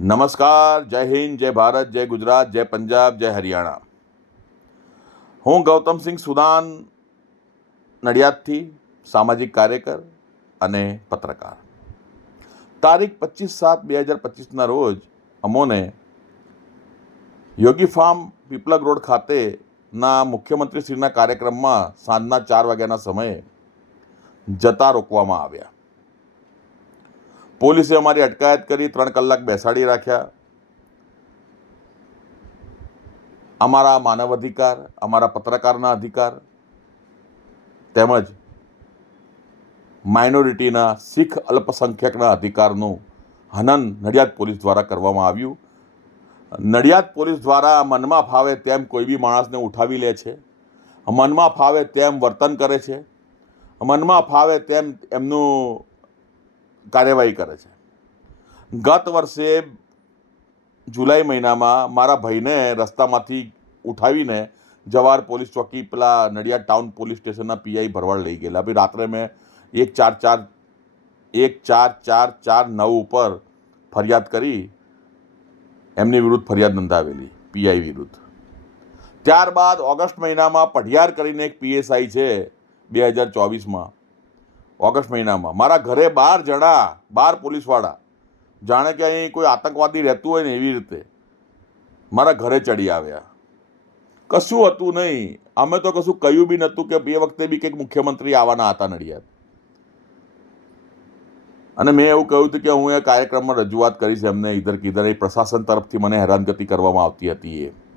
નમસ્કાર, જય હિન્દ, જય ભારત, જય ગુજરાત, જય પંજાબ, જય હરિયાણા. હું ગૌતમસિંહ સુદાન, નડિયાદથી સામાજિક કાર્યકર અને પત્રકાર. તારીખ પચીસ સાત બે હજાર પચીસના રોજ અમોને યોગી ફાર્મ પીપલગ રોડ ખાતેના મુખ્યમંત્રીશ્રીના કાર્યક્રમમાં સાંજના ચાર વાગ્યાના સમયે જતા રોકવામાં આવ્યા. પોલીસે અમારી અટકાયત કરી, ત્રણ કલાક બેસાડી રાખ્યા. અમારા માનવ અધિકાર અમારા પત્રકારના અધિકાર તેમજ માઇનોરિટીના શીખ અલ્પસંખ્યકના અધિકારનું હનન નડિયાદ પોલીસ દ્વારા કરવામાં આવ્યું. નડિયાદ પોલીસ દ્વારા મનમાં ફાવે તેમ કોઈ બી માણસને ઉઠાવી લે છે. મનમાં ફાવે તેમ વર્તન કરે છે. મનમાં ફાવે તેમ એમનું કાર્યવાહી કરે છે. ગત વર્ષે જુલાઈ મહિનામાં મારા ભાઈને રસ્તામાંથી ઉઠાવીને જવાહર પોલીસ ચોકી પેલા નડિયાદ ટાઉન પોલીસ સ્ટેશનના પીઆઈ ભરવાડ લઈ ગયેલા. ભાઈ રાત્રે મેં એક ચાર ચાર, એક ચાર ચાર ચાર નવ ઉપર ફરિયાદ કરી, એમની વિરુદ્ધ ફરિયાદ નોંધાવેલી, પીઆઈ વિરુદ્ધ. ત્યારબાદ ઓગસ્ટ મહિનામાં પઢિયાર કરીને એક પીએસઆઈ છે, બે હજાર ચોવીસમાં. ઓગસ્ટ મહિનામાં. મારા ઘરે બાર જણા, બાર પોલીસવાળા. જાણે કે અહીં કોઈ આતંકવાદી રહેતું હોય ને એવી રીતે. મારા ઘરે ચડી આવ્યા. કશું હતું નહીં. અમે તો કશું કહ્યું બી નહોતું કે બે વખતે બી કંઈક મુખ્યમંત્રી આવવાના હતા નડિયાદ. અને મેં એવું કહ્યું હતું કે હું એ કાર્યક્રમમાં રજૂઆત કરીશ એમને ઇધર કિધર એ પ્રશાસન તરફથી મને હેરાનગતિ કરવામાં આવતી હતી એ.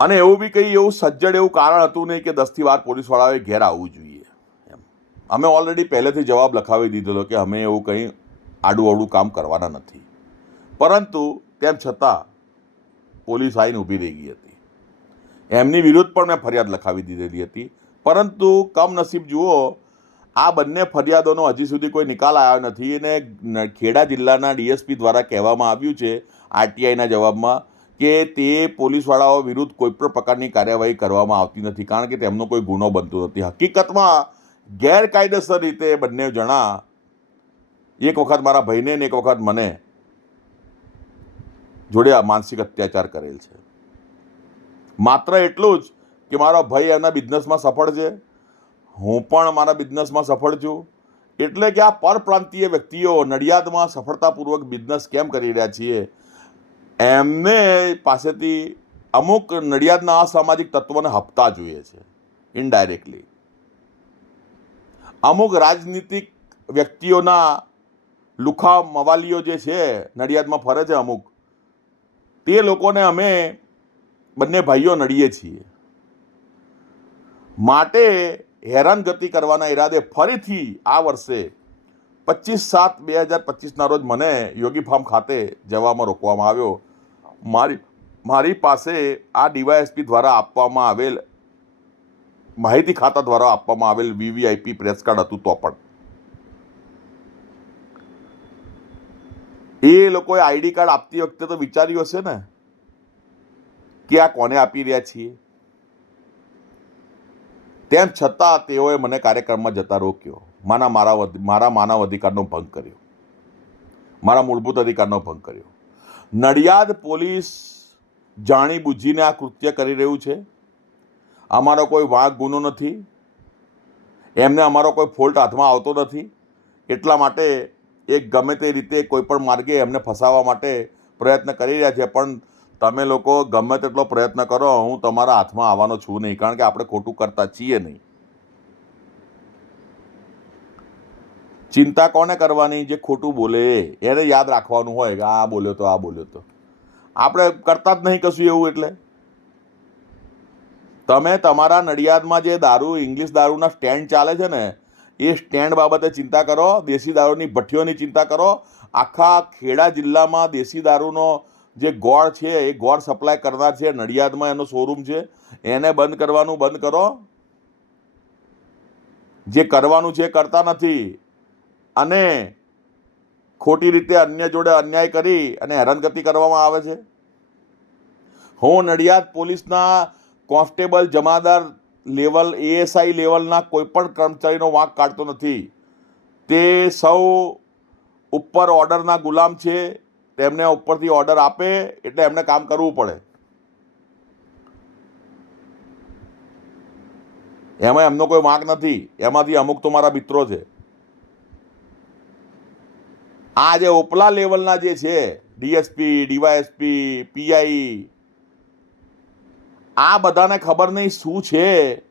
અને એવું બી કંઈ એવું સજ્જડ એવું કારણ હતું નહીં કે દસથી બાર પોલીસવાળાએ ઘેર આવવું જોઈએ. એમ. અમે ઓલરેડી પહેલેથી જવાબ લખાવી દીધેલો કે અમે એવું કંઈ આડું કામ કરવાના નથી. પરંતુ તેમ છતાં પોલીસ આવીને ઊભી રહી ગઈ હતી. એમની વિરુદ્ધ પણ મેં ફરિયાદ લખાવી દીધેલી હતી. પરંતુ કમનસીબ જુઓ, આ બંને ફરિયાદોનો હજી સુધી કોઈ નિકાલ આવ્યો નથી. અને ખેડા જિલ્લાના ડીએસપી દ્વારા કહેવામાં આવ્યું છે, આરટીઆઈના જવાબમાં કે તે પોલીસવાળાઓ વિરુદ્ધ કોઈ પણ પ્રકારની કાર્યવાહી કરવામાં આવતી નથી, કારણ કે તેમનો કોઈ ગુનો બનતો નથી. હકીકતમાં ગેરકાયદેસર રીતે બંને જણા એક વખત મારા ભાઈને ને એક વખત મને જોડે આ માનસિક અત્યાચાર કરેલ છે. માત્ર એટલું જ કે મારો ભાઈ એના બિઝનેસમાં સફળ છે. હું પણ મારા બિઝનેસમાં સફળ છું. એટલે કે આ પરપ્રાંતીય વ્યક્તિઓ નડિયાદમાં સફળતાપૂર્વક બિઝનેસ કેમ કરી રહ્યા છીએ? એમને પાસેથી અમુક નડિયાદના અસામાજિક તત્વોને હપ્તા જોઈએ છે ઇનડાયરેક્ટલી અમુક રાજનીતિક વ્યક્તિઓના લુખા મવાલીઓ જે છે, નડિયાદમાં ફરે છે અમુક, તે લોકોને અમે બંને ભાઈઓ નડીએ છીએ. માટે હેરાનગતિ કરવાના ઈરાદે ફરીથી આ વર્ષે પચીસ સાત બે હજાર પચીસના રોજ મને યોગી ફાર્મ ખાતે જવામાં રોકવામાં આવ્યો. મારી મારી પાસે આ ડીવાયએસપી દ્વારા આપવામાં આવેલ, માહિતી ખાતા દ્વારા આપવામાં આવેલ વીવીઆઈપી પ્રેસ કાર્ડ હતું તો પણ. એ લોકોએ આઈડી કાર્ડ આપતી વખતે તો વિચાર્યું હશે ને, કે આ કોને આપી રહ્યા છીએ? તેમ છતાં તેઓએ મને કાર્યક્રમમાં જતા રોક્યો. માના મારા મારા માનવ અધિકારનો ભંગ કર્યો. મારા મૂળભૂત અધિકારનો ભંગ કર્યો. નડિયાદ પોલીસ જાણી બુજીને આ કૃત્ય કરી રહ્યું છે? અમારો કોઈ વાંક ગુનો નથી. એમને અમારો કોઈ ફોલ્ટ હાથમાં આવતો નથી. એટલા માટે એક ગમે તે રીતે કોઈપણ માર્ગે એમને ફસાવવા માટે પ્રયત્ન કરી રહ્યા છે. પણ તમે લોકો ગમે તેટલો પ્રયત્ન કરો, હું તમારા હાથમાં આવવાનો છું નહીં. કારણ કે આપણે ખોટું કરતા છીએ નહીં. ચિંતા કોને કરવાની? જે ખોટું બોલે. એને યાદ રાખવાનું હોય કે આ બોલ્યો તો, આ બોલ્યો તો. આપણે કરતા જ નહીં કશું એવું એટલે. તમે તમારા નડિયાદમાં જે દારૂ, ઇંગ્લિશ દારૂના સ્ટેન્ડ ચાલે છે ને, એ સ્ટેન્ડ બાબતે ચિંતા કરો, દેશી દારૂની ભઠ્ઠીઓની ચિંતા કરો. આખા ખેડા જિલ્લામાં દેશી દારૂનો જે ગોળ છે, એ ગોળ સપ્લાય કરનાર છે, નડિયાદમાં એનો શોરૂમ છે, એને બંધ કરવાનું બંધ કરો. જે કરવાનું છે કરતા નથી. અને ખોટી રીતે અન્ય જોડે અન્યાય કરી અને હેરાનગતિ કરવામાં આવે છે? હું નડિયાદ પોલીસના કોન્સ્ટેબલ જમાદાર લેવલ એએસઆઈ લેવલના કોઈપણ કર્મચારીનો વાંક કાઢતો નથી. તે સૌ ઉપર ઓર્ડરના ગુલામ છે. તેમને ઉપરથી ઓર્ડર આપે એટલે એમને કામ કરવું પડે. એમાં એમનો કોઈ વાંક નથી. એમાંથી અમુક તો મારા મિત્રો છે. આ જે ઉપલા લેવલના જે છે, ડીએસપી, ડીવાયએસપી, પીઆઈ, આ બધાને ખબર નહીં શું છે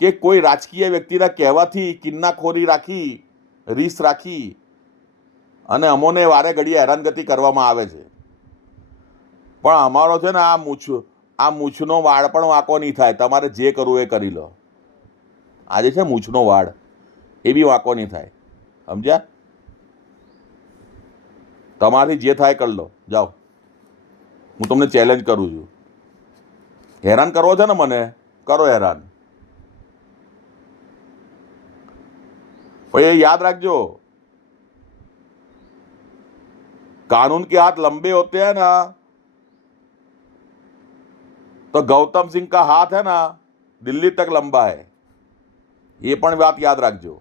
કે કોઈ રાજકીય વ્યક્તિના કહેવાથી કિન્નાખોરી રાખી, રીસ રાખી અને અમોને વારે ઘડીએ હેરાનગતિ કરવામાં આવે છે. પણ અમારો છે ને આ મૂછ, આ મૂછનો વાળ પણ વાંકો નહીં થાય. તમારે જે કરવું એ કરી લો. આજે છે મૂછનો વાળ. એ બી વાંકો નહીં થાય. સમજ્યા? તમારી જે થાય કરી લો જાઓ હું તમને ચેલેન્જ કરું છું હેરાન કરવો છે ને મને કરો હેરાન પણ એ યાદ રાખજો कानून के हाथ लंबे होते हैं ना तो गौतम सिंह का हाथ है ना दिल्ली तक लंबा है એ પણ વાત યાદ રાખજો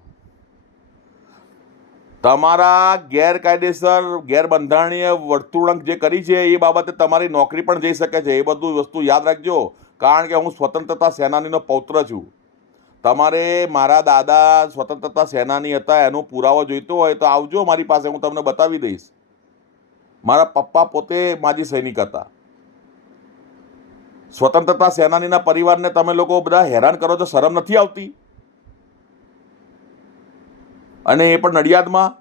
તમારા ગેરકાયદેસર, ગેરબંધારણીય વર્તુળક જે કરી છે, એ બાબતે તમારી નોકરી પણ જઈ શકે છે. એ બધું વસ્તુ યાદ રાખજો, કારણ કે હું સ્વતંત્રતા સેનાનીનો પૌત્ર છું. તમારે મારા દાદા સ્વતંત્રતા સેનાની હતા, એનો પુરાવો જોઈતો હોય તો આવજો મારી પાસે, હું તમને બતાવી દઈશ. મારા પપ્પા પોતે માજી સૈનિક હતા. સ્વતંત્રતા સેનાનીના પરિવારને તમે લોકો બધા હેરાન કરો છો, શરમ નથી આવતી? અને એ પણ નડિયાદમાં